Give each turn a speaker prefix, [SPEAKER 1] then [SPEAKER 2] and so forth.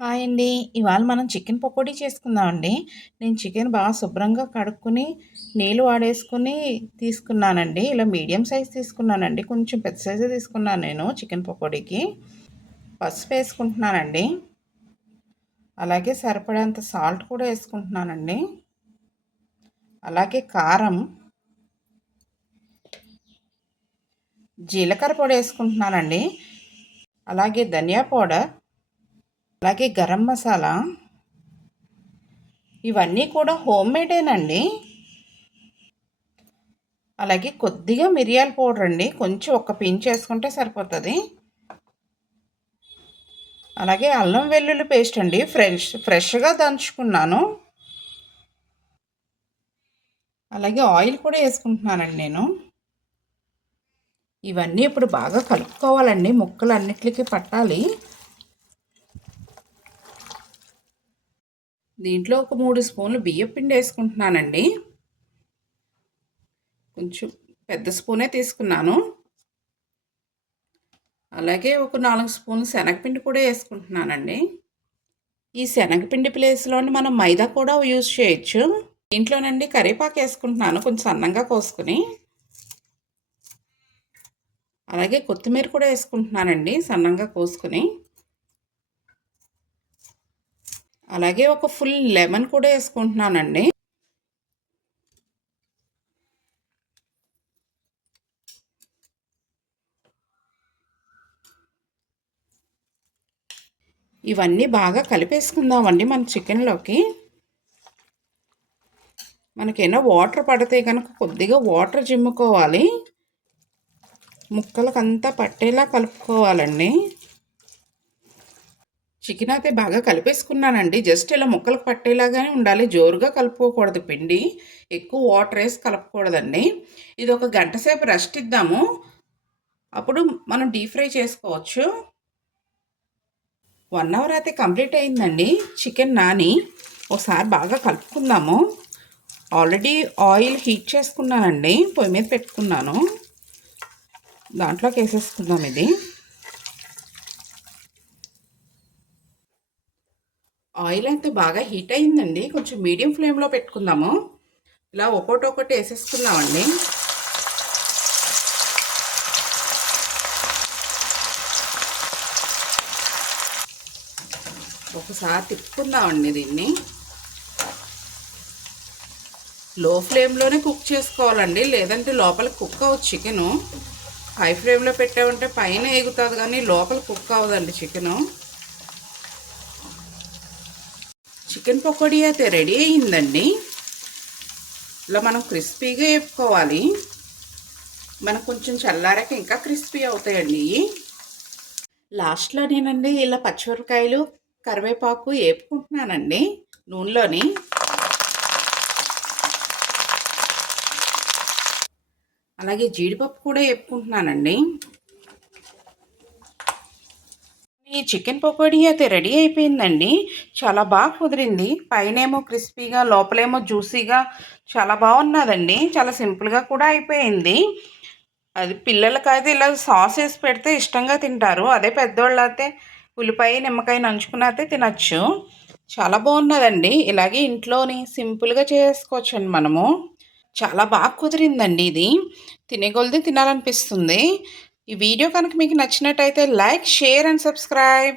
[SPEAKER 1] Hi అండి. ఇవాళ మనం చికెన్ పకోడీ చేసుకుందామండి నేను చికెన్ బాగా శుభ్రంగా కడుక్కొని నీళ్ళు వాడేసుకుని తీసుకున్నానండి. ఇలా మీడియం సైజ్ తీసుకున్నానండి. కొంచెం పెద్ద సైజే తీసుకున్నాను నేను చికెన్ పకోడీకి. పసుపు వేసుకుంటున్నానండి. అలాగే సరిపడేంత సాల్ట్ కూడా వేసుకుంటున్నానండి. అలాగే కారం. జీలకర్ర పొడి వేసుకుంటున్నానండి. అలాగే ధనియా పౌడర్. అలాగే గరం మసాలా. ఇవన్నీ కూడా హోమ్ మేడేనండి అలాగే కొద్దిగా మిరియాల పౌడర్ అండి. కొంచెం ఒక పించ్ వేసుకుంటే సరిపోతుంది. అలాగే అల్లం వెల్లుల్లి పేస్ట్ అండి. ఫ్రెష్ ఫ్రెష్గా దంచుకున్నాను. అలాగే ఆయిల్ కూడా వేసుకుంటున్నానండి నేను. ఇవన్నీ ఇప్పుడు బాగా కలుపుకోవాలండి. ముక్కలు అన్నిటికీ పట్టాలి. దీంట్లో ఒక మూడు స్పూన్లు బియ్యం పిండి వేసుకుంటున్నానండి. కొంచెం పెద్ద స్పూనే తీసుకున్నాను. అలాగే ఒక నాలుగు స్పూన్లు శనగపిండి కూడా వేసుకుంటున్నానండి. ఈ శనగపిండి ప్లేస్లోని మనం మైదా కూడా యూజ్ చేయొచ్చు. దీంట్లోనండి కరివేపాకు వేసుకుంటున్నాను కొంచెం సన్నంగా కోసుకుని. అలాగే కొత్తిమీర కూడా వేసుకుంటున్నానండి సన్నంగా కోసుకుని. అలాగే ఒక ఫుల్ లెమన్ కూడా వేసుకుంటున్నానండి. ఇవన్నీ బాగా కలిపేసుకుందామండి మన చికెన్లోకి. మనకేమో వాటర్ పడితే కనుక కొద్దిగా వాటర్ జిమ్ముకోవాలి ముక్కలకంతా పట్టేలా కలుపుకోవాలండి. చికెన్ అయితే బాగా కలిపేసుకున్నానండి. జస్ట్ ఇలా ముక్కలకు పట్టేలాగానే ఉండాలి. జోరుగా కలుపుకోకూడదు పిండి. ఎక్కువ వాటర్ వేసి కలపకూడదండి. ఇది ఒక గంట సేపు రెస్ట్ ఇద్దాము. అప్పుడు మనం డీప్ ఫ్రై చేసుకోవచ్చు. వన్ అవర్ అయితే కంప్లీట్ అయిందండి. చికెన్ నాని ఒకసారి బాగా కలుపుకుందాము. ఆల్రెడీ ఆయిల్ హీట్ చేసుకున్నానండి. పొయ్యి మీద పెట్టుకున్నాను. దాంట్లోకి వేసేసుకుందాం ఇది. ఆయిల్ అయితే బాగా హీట్ అయిందండి కొంచెం మీడియం ఫ్లేమ్లో పెట్టుకుందాము. ఇలా ఒకటి ఒకటి వేసేసుకుందామండి. ఒకసారి తిప్పుకుందామండి దీన్ని. లో ఫ్లేమ్లోనే కుక్ చేసుకోవాలండి. లేదంటే లోపల కుక్ అవ్వదు చికెను. హై ఫ్లేమ్లో పెట్టామంటే పైన ఎగుతుంది కానీ లోపల కుక్ అవ్వదండి చికెను. చికెన్ పకోడీ అయితే రెడీ అయిందండి ఇలా మనం క్రిస్పీగా వేపుకోవాలి. మనకు కొంచెం చల్లారాక ఇంకా క్రిస్పీ అవుతాయండి లాస్ట్లో నేనండి ఇలా పచ్చిమిరపకాయలు కరివేపాకు వేపుకుంటున్నానండి నూనెలోని. అలాగే జీడిపప్పు కూడా వేపుకుంటున్నానండి. ఈ చికెన్ పకోడీ అయితే రెడీ అయిపోయిందండి. చాలా బాగా కుదిరింది. పైనేమో క్రిస్పీగా లోపలేమో జ్యూసీగా చాలా బాగున్నదండి. చాలా సింపుల్గా కూడా అయిపోయింది. అది పిల్లలకైతే ఇలా సాస్ వేసి పెడితే ఇష్టంగా తింటారు. అదే పెద్దవాళ్ళు అయితే ఉల్లిపాయ నిమ్మకాయ నంచుకుని అయితే తినచ్చు. చాలా బాగున్నదండి. ఇలాగే ఇంట్లోని సింపుల్గా చేసుకోవచ్చండి మనము. చాలా బాగా కుదిరిందండి ఇది. తినేగొలది తినాలనిపిస్తుంది. ఈ వీడియో కనుక మీకు నచ్చినట్టయితే లైక్ షేర్ అండ్ సబ్స్క్రైబ్.